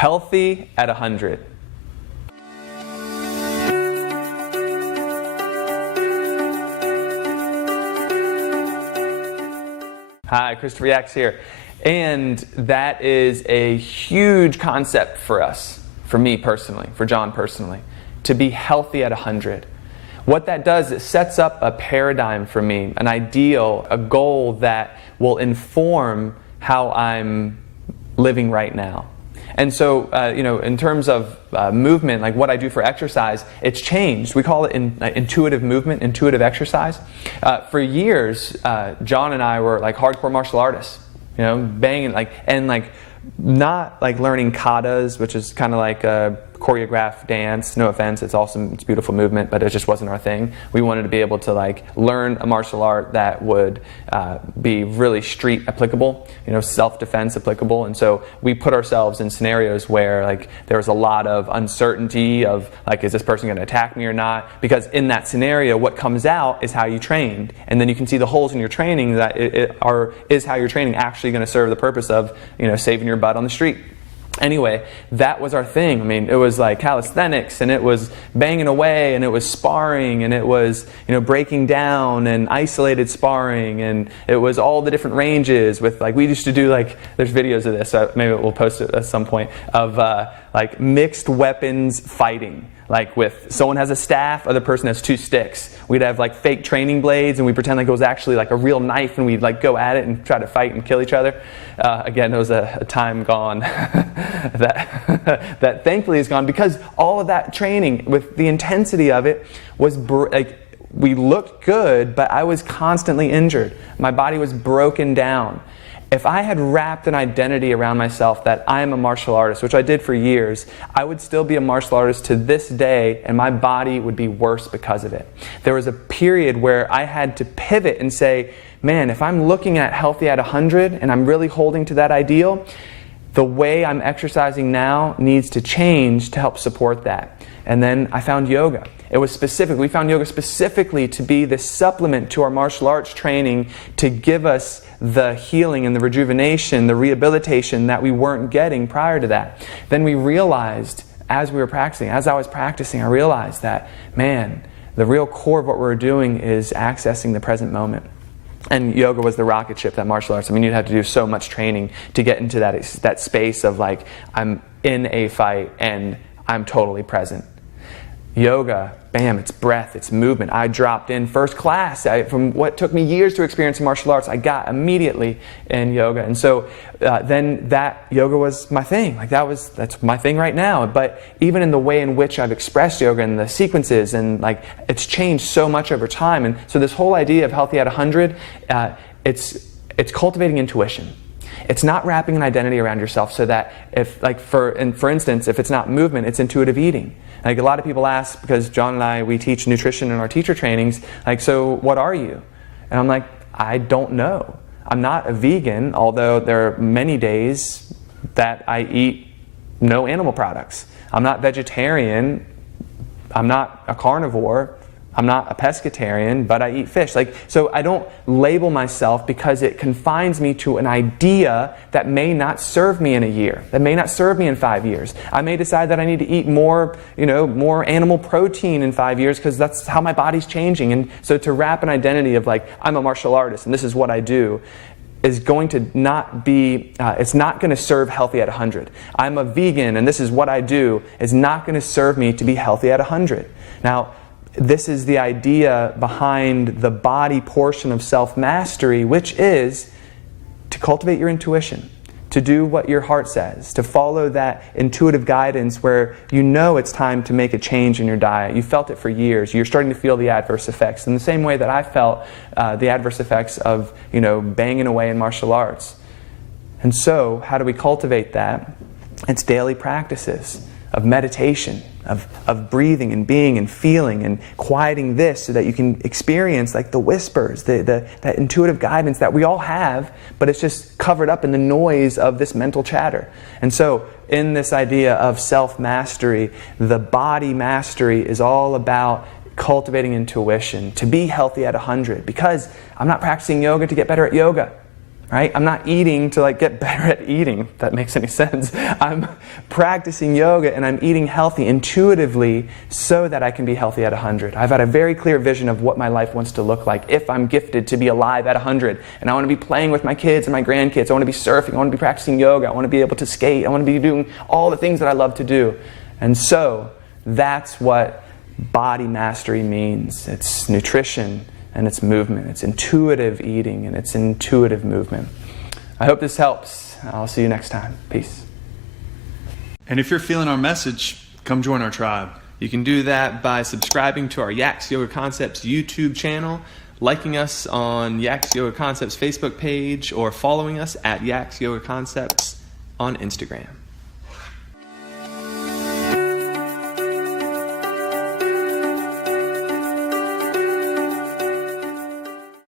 Healthy at 100. Hi, Christopher Yaks here. And that is a huge concept for us, for me personally, for John personally, to be healthy at 100. What that does, it sets up a paradigm for me, an ideal, a goal that will inform how I'm living right now. And so, in terms of movement, like what I do for exercise, it's changed. We call it intuitive movement, intuitive exercise. For years, John and I were like hardcore martial artists, banging not like learning katas, which is kind of like a choreographed dance. No offense, it's awesome, it's beautiful movement, but it just wasn't our thing. We wanted to be able to like learn a martial art that would be really street applicable, self-defense applicable. And so we put ourselves in scenarios where like there was a lot of uncertainty of like, is this person going to attack me or not? Because in that scenario, what comes out is how you trained, and then you can see the holes in your training that is how your training actually going to serve the purpose of saving your butt on the street. Anyway, that was our thing. I mean, it was like calisthenics, and it was banging away, and it was sparring, and it was, breaking down and isolated sparring, and it was all the different ranges with like, we used to do like, there's videos of this, so maybe we'll post it at some point, of like mixed weapons fighting. Like with someone has a staff, other person has 2 sticks. We'd have like fake training blades, and we pretend like it was actually like a real knife, and we'd like go at it and try to fight and kill each other. Again, it was a time gone that thankfully is gone, because all of that training with the intensity of it was we looked good, but I was constantly injured. My body was broken down. If I had wrapped an identity around myself that I am a martial artist, which I did for years, I would still be a martial artist to this day, and my body would be worse because of it. There was a period where I had to pivot and say, man, if I'm looking at healthy at 100 and I'm really holding to that ideal, the way I'm exercising now needs to change to help support that. And then I found yoga. We found yoga specifically to be the supplement to our martial arts training, to give us the healing and the rejuvenation, the rehabilitation that we weren't getting prior to that. Then we realized, as I was practicing, I realized that, man, the real core of what we're doing is accessing the present moment. And yoga was the rocket ship, that martial arts. I mean, you'd have to do so much training to get into that space of like, I'm in a fight and I'm totally present. Yoga, bam, it's breath, it's movement. I dropped in first class. From what took me years to experience in martial arts, I got immediately in yoga. And so then that yoga was my thing. Like that's my thing right now. But even in the way in which I've expressed yoga and the sequences, and like it's changed so much over time. And so this whole idea of healthy at 100, it's cultivating intuition. It's not wrapping an identity around yourself so that if, like for instance, if it's not movement, it's intuitive eating. Like a lot of people ask, because John and I, we teach nutrition in our teacher trainings, like, so what are you? And I'm like, I don't know. I'm not a vegan, although there are many days that I eat no animal products. I'm not vegetarian. I'm not a carnivore. I'm not a pescatarian, but I eat fish. So I don't label myself, because it confines me to an idea that may not serve me in a year, that may not serve me in 5 years. I may decide that I need to eat more animal protein in 5 years, because that's how my body's changing. And so to wrap an identity of like, I'm a martial artist and this is what I do, is going to not be, it's not going to serve healthy at 100. I'm a vegan and this is what I do, is not going to serve me to be healthy at 100. Now, this is the idea behind the body portion of self-mastery, which is to cultivate your intuition, to do what your heart says, to follow that intuitive guidance where you know it's time to make a change in your diet. You felt it for years. You're starting to feel the adverse effects in the same way that I felt the adverse effects of banging away in martial arts. And so, how do we cultivate that? It's daily practices of meditation, of breathing and being and feeling and quieting this, so that you can experience like the whispers, that intuitive guidance that we all have, but it's just covered up in the noise of this mental chatter. And so in this idea of self-mastery, the body mastery is all about cultivating intuition, to be healthy at 100, because I'm not practicing yoga to get better at yoga. right? I'm not eating to get better at eating, if that makes any sense. I'm practicing yoga and I'm eating healthy intuitively so that I can be healthy at 100. I've had a very clear vision of what my life wants to look like if I'm gifted to be alive at 100. And I want to be playing with my kids and my grandkids. I want to be surfing. I want to be practicing yoga. I want to be able to skate. I want to be doing all the things that I love to do. And so that's what body mastery means. It's nutrition and it's movement. It's intuitive eating and it's intuitive movement. I hope this helps. I'll see you next time. Peace. And if you're feeling our message, come join our tribe. You can do that by subscribing to our Yaks Yoga Concepts YouTube channel, liking us on Yaks Yoga Concepts Facebook page, or following us at Yaks Yoga Concepts on Instagram.